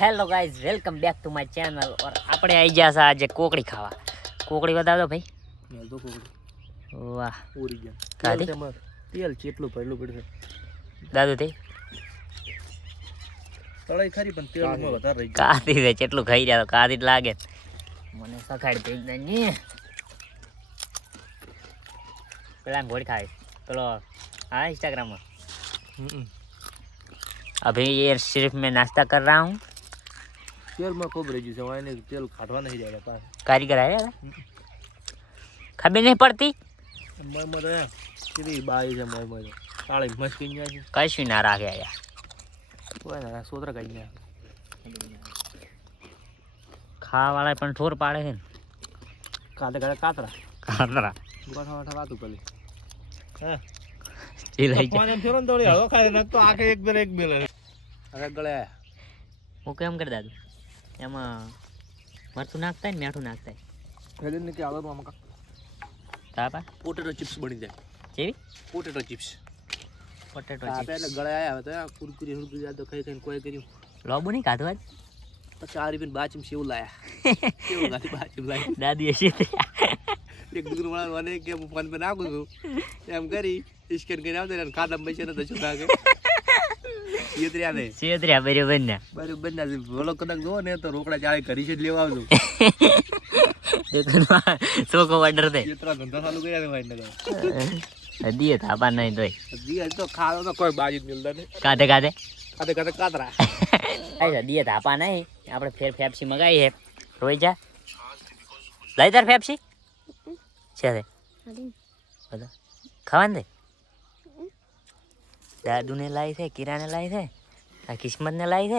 hello guys welcome back to my channel और આપણે આવી ગયા છે આજે કોકડી ખાવા કોકડી બતાવો ભાઈ મેલ તો કોકડી વાહ પૂરી ગયા કાઢી તેલ ચેટલું ભરેલું પડશે દાદુ તે તળાઈ ખરી પણ તેલમાં વધારે રહી ગયું કાધી છે કેટલું ખાઈ રહ્યા તો કાધી જ લાગે મને સખાડી દે એકદમ ની પેલા ગોળ ખાય પેલો हाँ इंस्टाग्राम में अभी ये सिर्फ मैं नाश्ता कर रहा हूँ तेल में खूब रही है वाने तेल खाटवा नहीं जाएगा पास कारीगर आया खबर नहीं पड़ती मैं मरे कितनी बाई है मैं काले मस्किन जाए कहीं ना रह गया यार कोई ना सोतरा कहीं ना खा वाला पण ठोर पाड़े है काटे काटे कातरा कातरा गुठा वाठा बात कर ले हां चिल्लाई पानी में फिरन दौड़ी हवा खाए न तो आके एक बेल अरे गले वो केम कर दादू एमा मरचू नाखता है मीठू नाखता है हेले ने के आलो मामा का तापा पोटेटो चिप्स बनी जाए केवी potato chips potato chips chips पहले गळे आया तो कुरकुरी हुरकुरी जातो खाई खाई कोई કર્યું लोबू नहीं खाधो आज 4 રૂપિયા બાચીમ સેવ લાયા સેવ ગાતી બાચીમ લાઈ दादी ऐसी थी એક દુકાન વાળા મને કે હું ફોન પર નાખું છું એમ કરી સ્કેન કરી આવતો ને ખાધમ પૈસા ન તો છુટા કે સીતરિયા ને सेतरिया बराबर ना બોલો કદાચ જો ને તો રોકડા ચાળે કરી છે લેવા આવજો देखो सो को ऑर्डर दे એટલા ધંધા ચાલુ કર્યા ને ભાઈ ને दिए थापा नहीं तो જી તો ખાવા તો કોઈ બાજી મિલતા ને कादे कादे કાતે કાતે કાતરા ऐसा दिए थापा नहीं આપણે ફેર ફેપ્સી મંગાઈ है રોઈ જા લઈ તાર ફેપ્સી છે રે બધા ખાવાન દે દાદુ ને લાઈ છે કિરાને લાઈ છે આ કિસ્મત ને લાઈ છે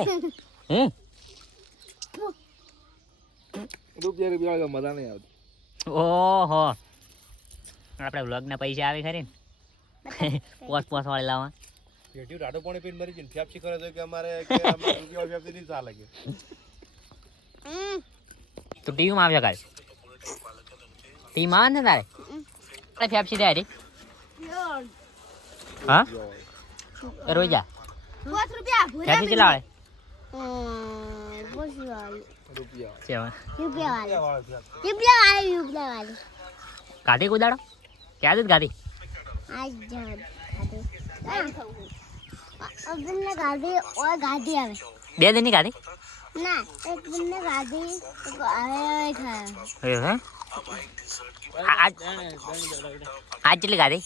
રૂપિયા મજા નહીં આવતી ઓહો આપણે વ્લોગ ના પૈસા આવે ખરી ને પોસ વાળી લાવવા જેટી રાડો પાણી પીને મરી જઈને ફેપ્સી કરે તો કે અમારે કે રૂપિયા ફેપ્સી નહીં ચાલે કે તો ટીવી માં આવ્યા કાલ ટીવી માં ને તારે અરે ફેપ્સી દે રે હા રોઈ જા 5 રૂપિયા ફેપ્સી ચલા આવે રૂપિયા રૂપિયા કાઢી કુદાડો ક્યાં જ ગાડી ગાડી ઓર ગાડી આવે બે દિન ની ગાડી ના એક દિન ને ગાડી આવે ખાય હે આજ કેટલી ગાડી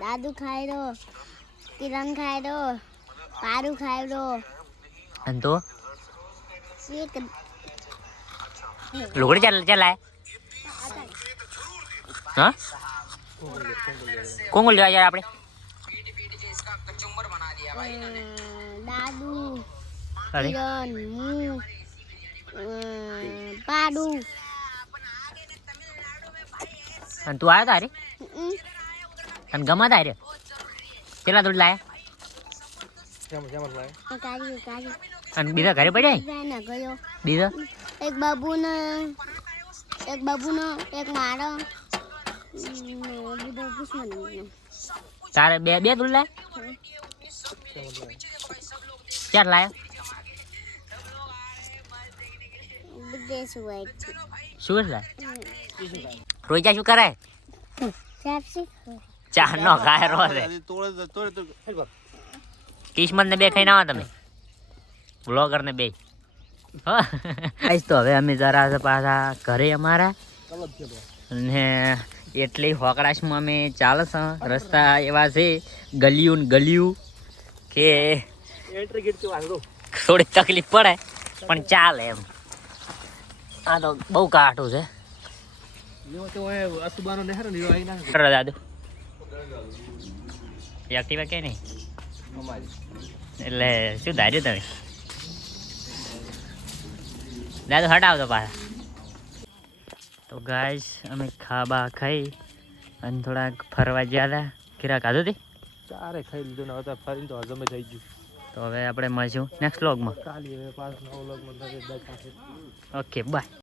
દાદુ ખાઈ દો કિરણ ખાઈ દો પારું ખાઈ દો અને તો એક લુગડી ચલાય હા કોંગલ લેવા જાય આપણે દાદુ અરે કિરણ હું પાડું અને તું આવ્યો તારે અને ગમા તારે કેટલા દૂર લાયા અને બીજા ઘરે પડ્યા ગયો બીજા એક બાબુનો એક મારો બીજો પુષ્પનો તારે બે બે દૂર લાયા ચાર લાયા વિદેશ હોય શું લાયા રોજા શું કરે સાપસી ચા નો ખાય રોજે કિસ્મત ને બે ખાઈને આવો તમે બ્લોગર ને બે તો હવે અમે જરા છે પાછા ઘરે અમારા ને એટલી હોકડાશમાં અમે ચાલે છે રસ્તા એવા છે ગલિયું ને ગલિયું કે થોડી તકલીફ પડે પણ ચાલે એમ આ તો બહુ કાઠું છે દાદુ એક્ટિવા કે નહીં એટલે શું ધાર્યું તમે દાદુ હટાવતો પાછા તો ગાઈસ અમે ખાબા ખાઈ અને થોડાક ફરવા ગયા હતા ખીરા ખાધું હતી ચારે ખાઈ લીધું ને હવે ફરીને તો હજમે થઈ ગયું તો હવે આપણે મળીશું નેક્સ્ટ વ્લોગમાં કાલે 5 9 વ્લોગમાં ઓકે બાય